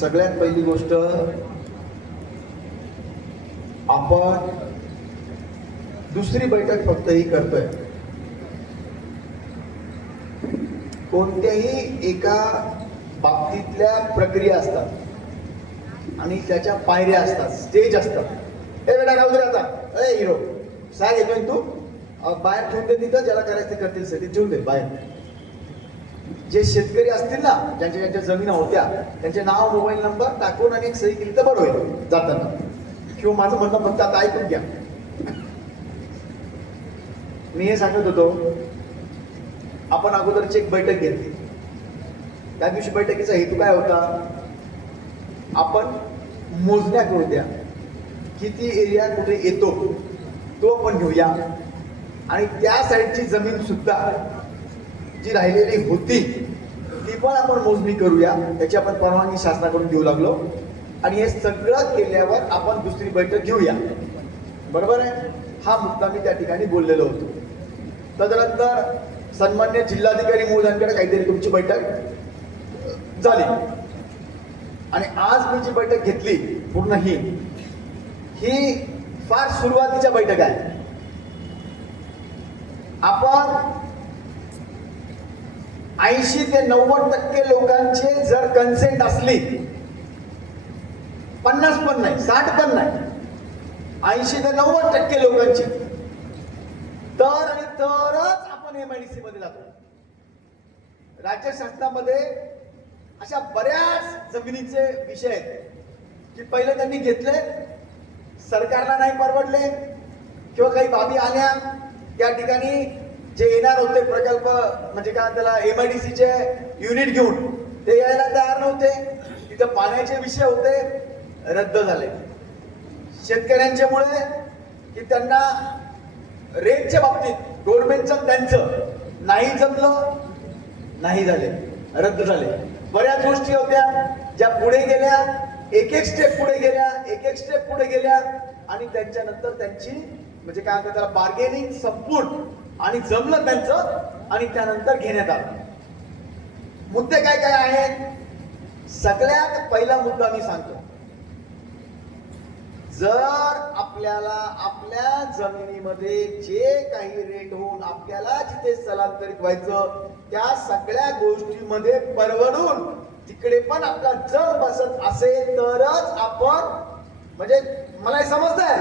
सगळ्यात पहिली गोष्ट, आपण दुसरी बैठक फक्त ही करतोय. कोणत्याही एका बाबतीतल्या प्रक्रिया असतात आणि त्याच्या पायऱ्या असतात, स्टेज असतात. ए बेटा राहू दे आता, ए हिरो सांग येतोय तू, बाहेर ठेवून दे तिथं, ज्याला करायचं ते करतील सगळे ठेवून दे बाहेर. जे शेतकरी असतील ना, ज्यांच्या ज्यांच्या जमिना होत्या, त्यांचे नाव मोबाईल नंबर टाकून आणि एक सही केली तर बरं होईल जाताना. किंवा माझं म्हणणं फक्त आता ऐकून घ्या. मी हे सांगत होतो, आपण अगोदरची एक बैठक घेतली. त्या दिवशी बैठकीचा हेतू काय होता, आपण मोजण्या करू द्या, किती एरिया कुठे येतो तो आपण घेऊया, आणि त्या साईडची जमीन सुद्धा जी राहिलेली होती ती पण आपण मोजणी करूया. त्याची आपण परवानगी शासनाकडून घेऊ लागलो, आणि हे सगळं केल्यावर आपण दुसरी बैठक घेऊया. बरोबर आहे. हा मुद्दा मी त्या ठिकाणी बोललेलो होतो. तदनंतर सन्मान्य जिल्हाधिकारी महोदयांकडे काहीतरी तुमची बैठक झाली, आणि आज मी जी बैठक घेतली पूर्ण ही फार सुरुवातीच्या बैठक आहे. आपण 80 ते 90% लोकांचे जर कन्सेंट असली, 50 पण नाही, 60 पण नाही, 80 ते 90% लोकांची, तर आणि तरच आपण MIDC मध्ये जातो. राज्य शासनामध्ये अशा बऱ्याच जमिनीचे विषय आहेत की पहिले त्यांनी घेतले, सरकारला नाही परवडले, किंवा काही बाबी आल्या, त्या ठिकाणी जे येणार होते प्रकल्प, म्हणजे काय त्याला MIDCचे युनिट घेऊन, ते यायला तयार नव्हते. तिथं पाण्याचे विषय होते, रद्द झाले. शेतकऱ्यांच्या मुळे की त्यांना रेटच्या बाबतीत गव्हर्नमेंटचं त्यांचं नाही जमलं, नाही झाले, रद्द झाले. बऱ्याच गोष्टी होत्या ज्या पुढे गेल्या, एक एक स्टेप पुढे गेल्या, एक एक स्टेप पुढे गेल्या, आणि त्यांच्यानंतर त्यांची म्हणजे काय म्हणतात त्याला बार्गेनिंग संपून आणि जमलं त्यांचं, आणि त्यानंतर घेण्यात आलं. मुद्दे काय काय आहेत. सगळ्यात पहिला मुद्दा मी सांगतो, जर आपल्याला आपल्या जमिनीमध्ये जे काही रेट होऊन आपल्याला जिथे स्थलांतरित व्हायचं, त्या सगळ्या गोष्टीमध्ये परवडून तिकडे पण आपला जग बसत असेल तरच आपण, म्हणजे मला हे समजतंय,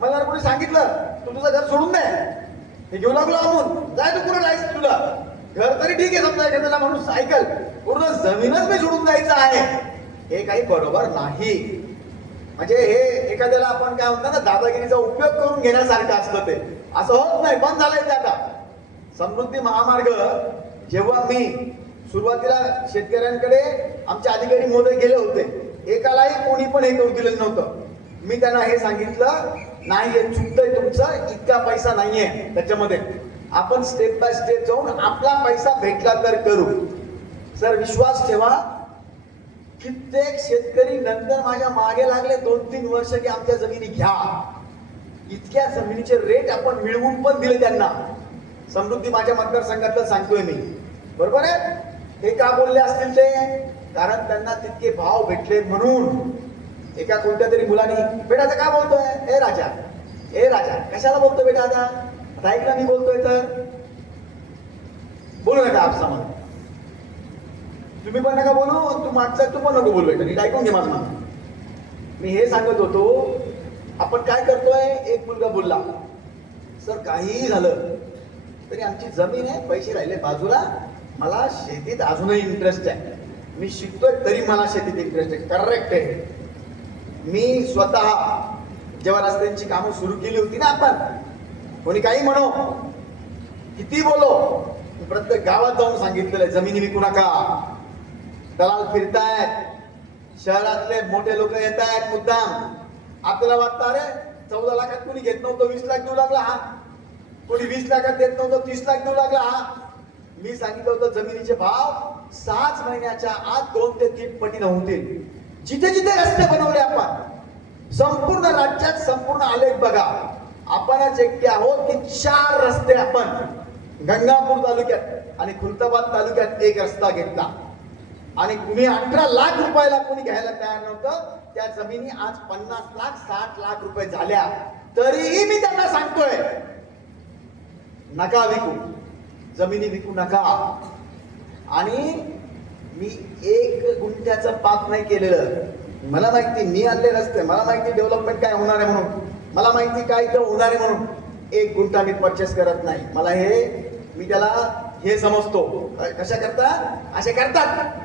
मला कोणी सांगितलं तू तुझं घर सोडून दे, हे घेऊ लागलो आपण, जाय तू कुठं जायचं, तुला घर तरी ठीक आहे समजा, एखाद्याला माणूस ऐकल, पूर्ण जमीनच मी सोडून जायचं आहे, हे काही बरोबर नाही. म्हणजे हे एखाद्याला आपण काय म्हणतो ना, दादागिरीचा उपयोग करून घेण्यासारखं असतं. ते असं होत नाही, बंद झालंय ते आता. समृद्धी महामार्ग जेव्हा मी सुरुवातीला शेतकऱ्यांकडे आमचे अधिकारी महोदय गेले होते, एकालाही कोणी पण हे करून दिलेलं नव्हतं. मी त्यांना हे सांगितलं, नाही हे चुकतंय तुमचं, इतका पैसा नाहीये त्याच्यामध्ये, आपण स्टेप बाय स्टेप जाऊन आपला पैसा भेटला तर करू. सर विश्वास ठेवा, कित्येक शेतकरी नंतर माझ्या मागे लागले 2-3 वर्ष की आमच्या जमिनी घ्या. इतक्या जमिनीचे रेट आपण मिळवून पण दिले त्यांना. समृद्धी माझ्या मतदारसंघातलं सांगतोय मी, बरोबर आहे. हे का बोलले असतील ते, कारण त्यांना तितके भाव भेटले म्हणून. एका कोणत्या तरी मुलाने, बेटा आता का बोलतोय, ए राजा कशाला बोलतोय बेटा, आता ऐकलं मी बोलतोय तर बोलू नका आपसा म्हणून, तुम्ही पण नका बोलू, तू मागचा तू पण नको बोलू बेटा, नीट ऐकून घे माझं म्हणणं. मी हे सांगत होतो, आपण काय करतोय. एक मुलगा बोलला, सर काहीही झालं तरी आमची जमीन आहे, पैसे राहिले बाजूला, मला शेतीत अजूनही इंटरेस्ट आहे, मी शिकतोय तरी मला शेतीत इंटरेस्ट आहे. करेक्ट आहे. मी स्वतः जेव्हा रस्त्यांची कामं सुरू केली होती ना, आपण कोणी काही म्हणो, किती बोलो, प्रत्येक गावात जाऊन सांगितलेलं आहे, जमिनी विकू नका. दलाल फिरतायत, शहरातले मोठे लोक येत आहेत मुद्दाम. आपल्याला वाटतं अरे 14 लाखात कोणी घेत नव्हतं, 20 लाख देऊ लागला हा, कोणी 20 लाखात देत नव्हतं, 30 लाख देऊ लागला हा. मी सांगितलं होतं जमिनीचे भाव 6 महिन्याच्या आत 2 ते 3 पटीने होतील. जिथे जिथे रस्ते बनवले आपण संपूर्ण राज्यात, संपूर्ण आलेख बघा, आपणच एकटे आहोत की 4 रस्ते आपण गंगापूर तालुक्यात आणि खुलताबाद तालुक्यात एक रस्ता घेतला. आणि कुणी 18 लाख रुपयाला कोणी घ्यायला तयार नव्हतं. त्या जमिनी आज 50 लाख 60 लाख रुपये झाल्या. तरीही मी त्यांना सांगतोय नका विकू, जमिनी विकू नका. आणि मी 1 गुंठ्याचं पाप नाही केलेलं. मला माहिती मी आणले रस्ते, मला माहिती डेव्हलपमेंट काय होणार आहे म्हणून, मला माहिती काय इथं होणार आहे म्हणून 1 गुंठा मी परचेस करत नाही. मला मी त्याला हे समजतो. कशा करता असे करतात.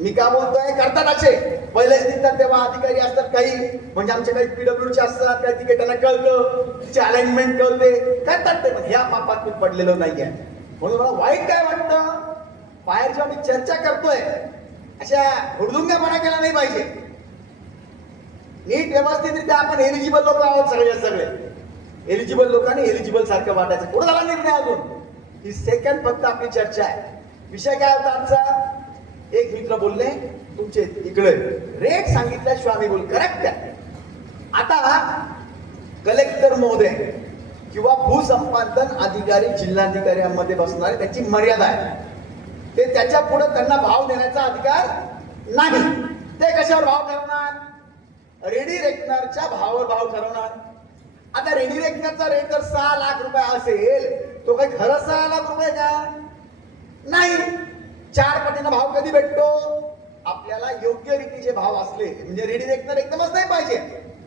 मी का बोलतोय करतात असे. पहिलेच निघतात तेव्हा अधिकारी असतात काही, म्हणजे आमचे काही पीडब्ल्यूचे असतात, काही तिकडे त्यांना कळतं, तिची अलाइनमेंट कळते, करतात ते. पण ह्या पापात मी पडलेलो नाहीये. म्हणून मला वाईट काय वाटतं, बाहेर जेव्हा मी चर्चा करतोय अशा हुडदुंगपणा केला नाही पाहिजे. नीट व्यवस्थितरित्या आपण एलिजिबल लोक आहोत सगळे एलिजिबल लोकांनी एलिजिबल सारखं वाटायचं. पुढे झाला निर्णय अजून. ही सेकंड फक्त आपली चर्चा आहे. विषय काय होता आमचा, एक मित्र बोलले तुमचे इकडे रेट सांगितल्याशिवाय आम्ही बोल करेक्ट आहे. आता कलेक्टर महोदय किंवा भूसंपादन अधिकारी जिल्हाधिकाऱ्यांमध्ये बसणारे त्यांची मर्यादा आहे. ते त्याच्या पुढे त्यांना भाव देण्याचा अधिकार नाही. ते कशावर भाव ठरवणार, रेडी रेकनरच्या भावावर भाव ठरवणार. आता रेडी रेकनरचा रेट जर 6 लाख रुपये असेल, तो काही खरं 6 लाख रुपये का नाही. 4 पटीने भाव कधी भेटतो, आपल्याला योग्य रीतीचे भाव असले. म्हणजे रेडी रेकनर एकदमच नाही पाहिजे.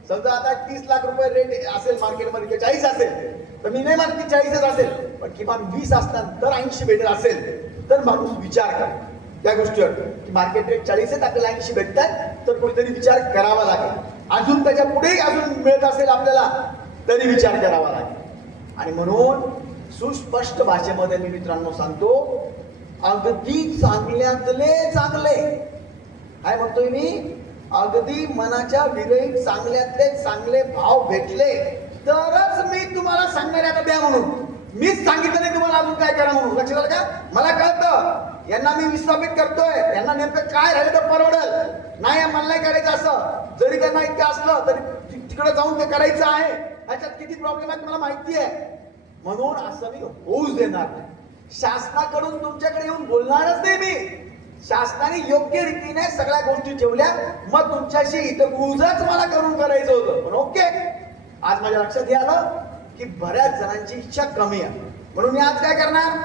समजा आता 30 लाख रुपये रेट असेल मार्केटमध्ये, 40 असेल, तर मी नाही म्हणत की 40च असेल, पण किमान 20 असतात तर 80 भेटत असेल तर माणूस विचार करा त्या गोष्टीवर की मार्केट रेट 40 आहेत, आपल्याला 80 भेटतात, तर कोणीतरी विचार करावा लागेल. अजून त्याच्या पुढेही अजून मिळत असेल आपल्याला तरी विचार करावा लागेल. आणि म्हणून सुस्पष्ट भाषेमध्ये मी मित्रांनो सांगतो, अगदी चांगल्यातले चांगले काय म्हणतोय मी, अगदी मनाच्या विरहित चांगल्यातले चांगले भाव भेटले तरच मी तुम्हाला सांगणार आता द्या म्हणून. मीच सांगितलं नाही तुम्हाला अजून काय करा म्हणून. लक्षात आलं का, मला कळतं यांना मी विस्थापित करतोय, यांना नेमकं काय राहिलं तर परवडल नाही, मला नाही करायचं असं. जरी त्यांना इतकं असलं तरी तिकडे जाऊन ते करायचं आहे. ह्याच्यात किती प्रॉब्लेम आहेत मला माहिती आहे. म्हणून असं मी होऊच देणार नाही. शासनाकडून तुमच्याकडे येऊन बोलणारच नाही मी. शासनाने योग्य रीतीने सगळ्या गोष्टी ठेवल्या, मग तुमच्याशी इथं गुजच मला करून करायचं होतं. पण ओके, आज माझ्या लक्षात हे आलं की बऱ्याच जणांची इच्छा कमी आहे. म्हणून मी आज काय करणार,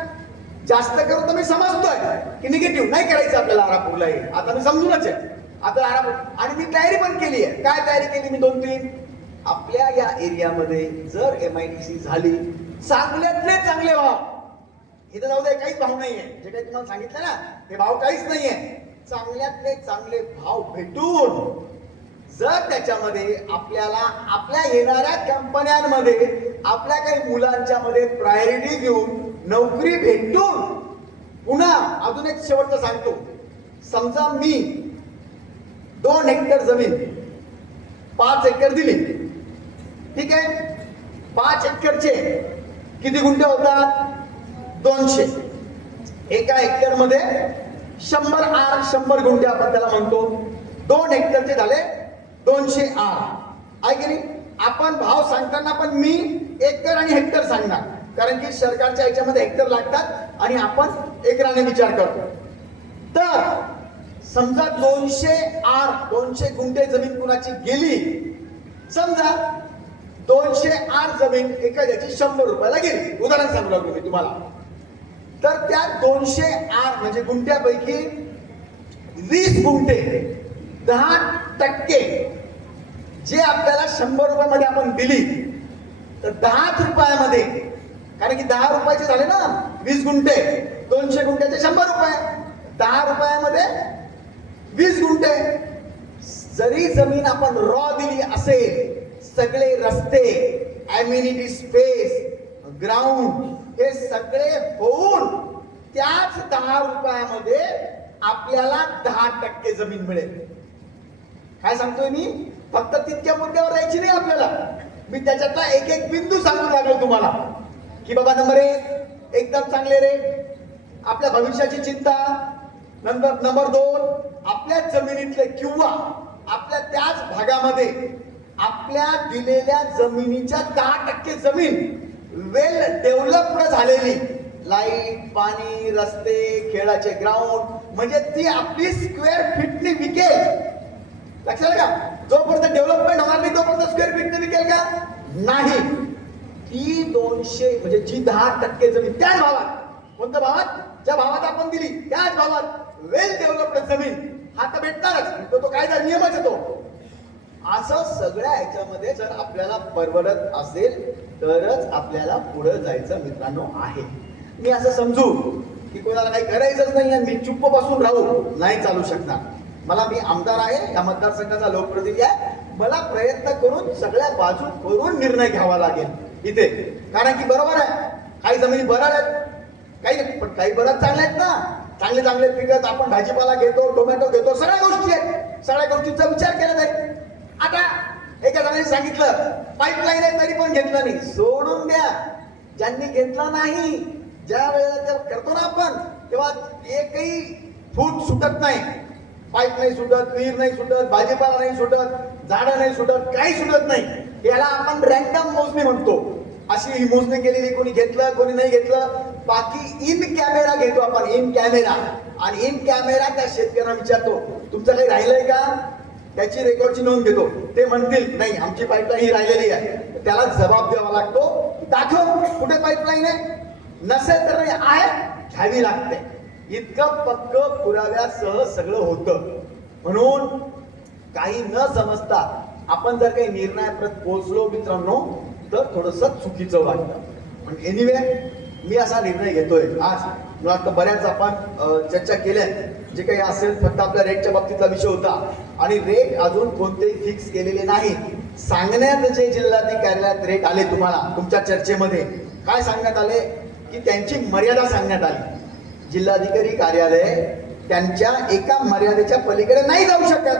जास्त करून तर मी समजतोय की निगेटिव्ह नाही करायचं आपल्याला आरापूरला. आता मी समजूनच आहे आता आरापूर. आणि मी तयारी पण केली आहे. काय तयारी केली मी 2-3, आपल्या या एरियामध्ये जर MIDC झाली, चांगल्यातले चांगले भाव, इथं जाऊ दे काहीच भाव नाहीये, जे काही तुम्हाला सांगितलं ना हे भाव काहीच नाहीये, चांगल्यातले चांगले भाव भेटून जर त्याच्यामध्ये आपल्याला आपल्या येणाऱ्या कंपन्यांमध्ये आपल्या काही मुलांच्या मध्ये प्रायोरिटी घेऊन नोकरी भेटून, पुन्हा अजून एक शेवटचं सांगतो, समजा मी 2 हेक्टर जमीन 5 एकर दिली, ठीक आहे, 5 एकरचे किती गुंठे होतात, 200. एका हेक्टर मध्ये 100 आर, 100 गुंठे आपण त्याला म्हणतो. 2 हेक्टरचे झाले 200 आर. आहे की नाही. आपण भाव सांगताना पण मी एकर आणि हेक्टर सांगणार, कारण की सरकारच्या ह्याच्यामध्ये हेक्टर लागतात आणि आपण एकराने विचार करतो. तर समजा 200 आर, 200 गुंठे जमीन कुणाची गेली, समजा 200 आर जमीन एखाद्याची 100 रुपयाला गेली, उदाहरण सांगू लागलो मी तुम्हाला. तर त्या 200 आर म्हणजे गुंठ्यापैकी 20 गुंठे 10% जे आपल्याला 100 रुपयामध्ये आपण दिली, तर 10 रुपयामध्ये, कारण की 10 रुपयाचे झाले ना 20 गुंठे, 200 गुंठ्याचे 100 रुपये, 10 रुपयामध्ये 20 गुंठे. जरी जमीन आपण रॉ दिली असेल, सगळे रस्ते, ॲम्युनिटी स्पेस, ग्राउंड हे सगळे होऊन त्याच 10 रुपयामध्ये आपल्याला 10% जमीन मिळेल. काय सांगतोय मी, फक्त तितक्या मुद्द्यावर राहायची नाही आपल्याला. मी त्याच्यातला एक एक बिंदू सांगू लागलो तुम्हाला की बाबा नंबर 1 एकदम चांगले रेट, आपल्या भविष्याची चिंता. नंबर 2 आपल्या जमिनीतले किंवा आपल्या त्याच भागामध्ये आपल्या दिलेल्या जमिनीच्या 10% जमीन वेल डेव्हलप्ड झालेली, लाईट, पाणी, रस्ते, खेळाचे ग्राउंड, म्हणजे ती आपली स्क्वेअर फीटने विकेल. लक्षात आलं का? जोपर्यंत डेव्हलपमेंट होणार नाही तोपर्यंत स्क्वेअर फीटने विकेल का? नाही. ती 200 म्हणजे जी 10% जमीन त्याच भावात, कोणत्या भावात? ज्या भावात आपण दिली त्याच भावात वेल डेव्हलप्ड जमीन हा तर भेटणारच. तो कायदा नियमच येतो. असं सगळ्या ह्याच्यामध्ये जर आपल्याला परवडत असेल तरच आपल्याला पुढे जायचं मित्रांनो आहे. मी असं समजू की कोणाला काही करायचंच नाही आणि मी चुप्प बसून राहू, नाही चालू शकणार. मी आमदार आहे, या मतदारसंघाचा लोकप्रतिनिधी आहे. मला प्रयत्न करून सगळ्या बाजू करून निर्णय घ्यावा लागेल इथे. कारण की बरोबर आहे, काही जमिनी बराड आहेत, काही पण काही बराच चांगल्या आहेत ना. चांगले चांगले पिकत आपण भाजीपाला घेतो, टोमॅटो घेतो, सगळ्या गोष्टी आहेत. सगळ्या गोष्टींचा विचार केला जाईल. आता एका जणांनी सांगितलं पाईपलाईन आहे तरी पण घेतलं नाही. सोडून द्या. ज्यांनी घेतला नाही, ज्या वेळेला करतो ना आपण तेव्हा एकही फूट सुटत नाही. पाईप नाही सुटत, विहीर नाही सुटत, भाजीपाला नाही सुटत, झाडं नाही सुटत, काही सुटत नाही. याला आपण रँडम मोजणी म्हणतो. अशी ही मोजणी केलेली, कोणी घेतलं कोणी नाही घेतलं. बाकी इन कॅमेरा घेतो आपण, इन कॅमेरा. आणि इन कॅमेरा त्या शेतकऱ्यांना विचारतो तुमचं काही राहिलंय का, त्याची रेकॉर्डची नोंद घेतो. ते म्हणतील नाही आमची पाईपलाईन ही राहिलेली आहे, त्याला जबाब द्यावा लागतो. दाखव कुठे पाईपलाईन आहे, नसेल तर नाही आहे, घ्यावी लागते. इतकं पक्क पुराव्यासह सगळं होतं. म्हणून काही न समजता आपण जर काही निर्णयापर्यंत पोहोचलो मित्रांनो तर थोडस चुकीचं वाटतं. पण एनिवे मी असा निर्णय घेतोय आज. मला वाटतं बऱ्याच आपण चर्चा केल्या. जे काही असेल फक्त आपल्या रेटच्या बाबतीतला विषय होता आणि रेट अजून कोणतेही फिक्स केलेले नाही. सांगण्यात जे जिल्हाधिकारी कार्यालयात रेट आले तुम्हाला तुमच्या चर्चेमध्ये काय सांगण्यात आले की त्यांची मर्यादा सांगण्यात आली. जिल्हाधिकारी कार्यालय त्यांच्या एका मर्यादेच्या पलीकडे नाही जाऊ शकत.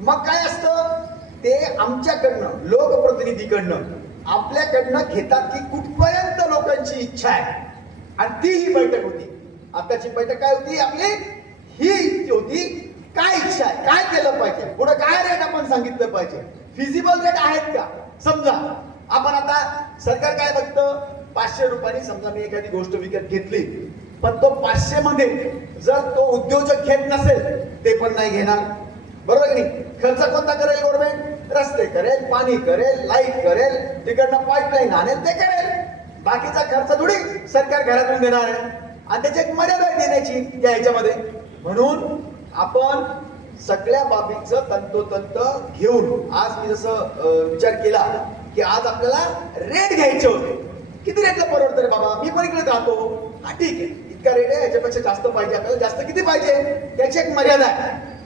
मग काय असतं ते आमच्याकडनं लोकप्रतिनिधीकडनं आपल्याकडनं घेतात की कुठपर्यंत लोकांची इच्छा आहे. आणि ती ही बैठक होती. आताची बैठक काय होती आपली, ही होती काय इच्छा आहे, काय केलं पाहिजे, पुढे काय रेट आपण सांगितलं पाहिजे, फिजिबल रेट आहेत का. समजा आपण आता सरकार काय बघतं 500 रुपयांनी समजा मी एखादी गोष्ट विकत घेतली, पण तो 500 मध्ये जर तो उद्योजक घेत नसेल ते पण नाही घेणार. बरोबर की नाही. खर्च कोणता करेल गव्हर्नमेंट, रस्ते करेल, पाणी करेल, लाईट करेल, तिकडनं पाईपलाईन आणेल, ते करेल. बाकीचा खर्च थोडी सरकार घरातून देणार आहे. आणि त्याची एक मर्यादा आहे देण्याची त्या ह्याच्यामध्ये. म्हणून आपण सगळ्या बाबींचं तंतोतंत घेऊन आज मी जसं विचार केला की आज आपल्याला रेट घ्यायचे होते. किती रेटला परवडतं रे बाबा, मी पण इकडे राहतो, हा ठीक आहे इतका रेट आहे, याच्यापेक्षा जास्त पाहिजे आपल्याला, जास्त किती पाहिजे त्याची एक मर्यादा आहे.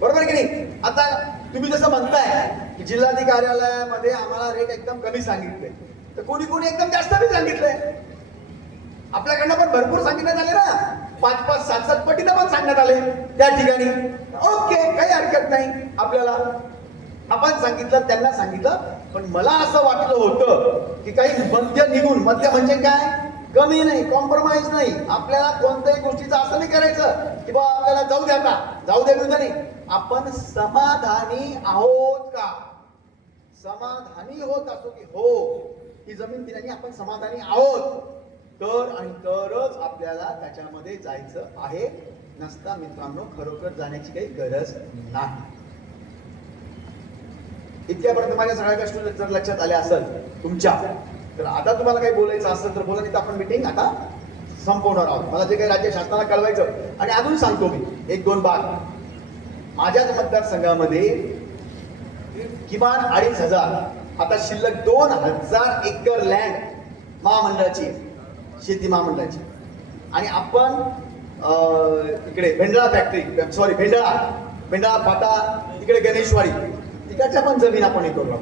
बरोबर की नाही. आता तुम्ही जसं म्हणताय की जिल्हाधिकारी कार्यालयामध्ये आम्हाला रेट एकदम कमी सांगितले, तर कोणी कोणी एकदम जास्त बी सांगितलंय. आपल्याकडनं पण भरपूर सांगण्यात आले ना, 5-5, 7-7 पटीनं पण सांगण्यात आले त्या ठिकाणी. ओके, काही हरकत नाही. आपल्याला आपण सांगितलं, त्यांना सांगितलं. पण मला असं वाटलं होतं की काही मध्य निघून, मध्य म्हणजे काय, कमी नाही, कॉम्प्रोमाइज नाही. आपल्याला कोणत्याही गोष्टीचं असं नाही करायचं की बा आपल्याला जाऊ द्या का, जाऊ द्या नाही. आपण समाधानी आहोत का, समाधानी होत असो की हो ही जमीन दिल्याने आपण समाधानी आहोत, तर आणि तरच आपल्याला त्याच्यामध्ये जायचं आहे. नसता मित्रांनो खरोखर जाण्याची काही गरज नाही. इतक्यापर्यंत माझ्या सगळ्या गोष्टी जर लक्षात आल्या असेल तुमच्या, तर आता तुम्हाला काही बोलायचं असेल तर बोला, नाही तर आपण मीटिंग आता संपवणार आहोत. मला जे काही राज्य शासनाला कळवायचं. आणि अजून सांगतो मी 1-2 बात. माझ्याच मतदारसंघामध्ये किमान 2,500 आता शिल्लक 2,000 एकर लँड महामंडळाची, शेती महामंडळाची. आणि आपण इकडे भेंडळा फॅक्टरी, सॉरी भेंडळा फाटा, इकडे गणेशवाडी, तिकडच्या पण जमीन आपण हे करू.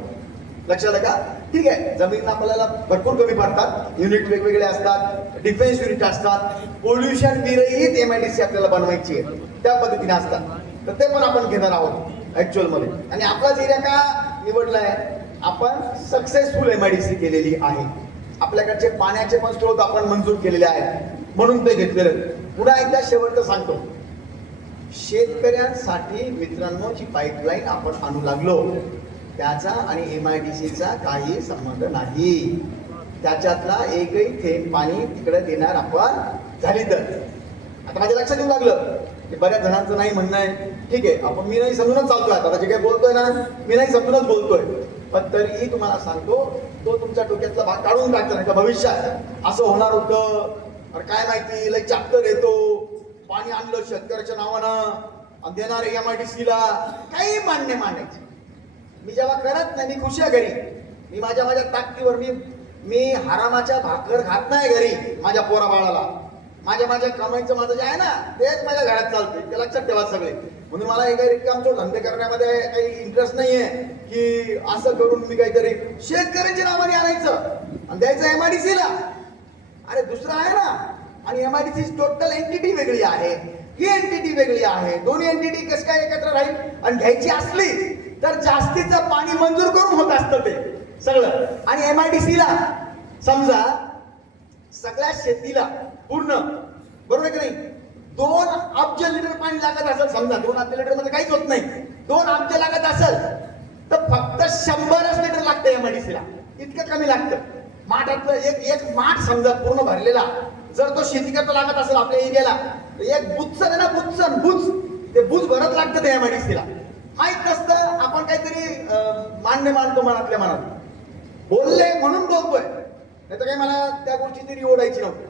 लक्षात आलं का. ठीक आहे, जमीन आपल्याला भरपूर कमी पडतात, युनिट वेगवेगळे असतात, डिफेन्स युनिट असतात, पोल्युशन विरहित MIDC आपल्याला बनवायची आहे, त्या पद्धतीने असतात. तर ते पण आपण घेणार आहोत ऍक्च्युअल मध्ये. आणि आपलाच एरिया का निवडलाय, आपण सक्सेसफुल MIDC केलेली आहे. आपल्याकडचे पाण्याचे पण स्रोत आपण मंजूर केलेले आहेत म्हणून ते घेतलेले. पुन्हा एकदा शेवटचं सांगतो, शेतकऱ्यांसाठी मित्रांनो जी पाईपलाईन आपण आणू लागलो त्याचा आणि MIDCचा काही संबंध नाही. त्याच्यातला एकही थेंब पाणी तिकडे देणार आपण झाली तर. आता माझ्या लक्षात येऊ लागलं हे बऱ्याच जणांचं नाही म्हणणं आहे. ठीक आहे, आपण मी नाही समजूनच चालतोय. आता जे काही बोलतोय ना, मी नाही समजूनच बोलतोय, पण तरीही तुम्हाला सांगतो, तो तुमच्या डोक्यातला भाग काढून टाकतो. नाही का भविष्यात असं होणार होतं, अरे काय माहिती, लय चॅप्टर येतो, पाणी आणलं शेतकऱ्याच्या नावानं आणि देणार MIDC ला, काही मांडायचे. मी जेव्हा करत नाही, मी खुशी आहे घरी. मी माझ्या ताकदीवर मी हरामाच्या भाकर खात नाही घरी माझ्या पोरा बाळाला. माझ्या कमाईचं माझं जे आहे ना, तेच माझ्या घरात चालते, ते लक्षात ठेवा सगळे. म्हणून मला हे काही रिकामचोट धंदे करण्यामध्ये काही इंटरेस्ट नाहीये की असं करून मी काहीतरी शेतकऱ्याच्या नावाने आणायचं आणि द्यायचं MIDC ला. अरे दुसरं आहे ना. आणि MIDC टोटल एंटिटी वेगळी आहे, ही एंटिटी वेगळी आहे. दोन्ही एंटिटी कसं काय एकत्र राहील? आणि घ्यायची असली तर जास्तीचं पाणी मंजूर करून होत असतं ते सगळं. आणि MIDC ला समजा सगळ्या शेतीला पूर्ण, बरोबर आहे की नाही, 2 अब्ज लिटर पाणी लागत असेल, समजा 2 अब्ज लिटर मध्ये काहीच होत नाही, 2 अब्ज लागत असेल तर फक्त 100च लिटर लागतं MIDC ला. इतकं कमी लागतं. माठातलं एक माठ समजा पूर्ण भरलेला जर तो शेती करता लागत असेल आपल्या एरियाला, तर एक बुच्चन आहे ना, बुच, ते बुच भरत लागतं त्या MIDC ला. माहित नसतं, आपण काहीतरी मांडतो मनातल्या मनात, बोलले म्हणून बोलतोय, नाही तर काही मला त्या गोष्टीची ओढायची नव्हती.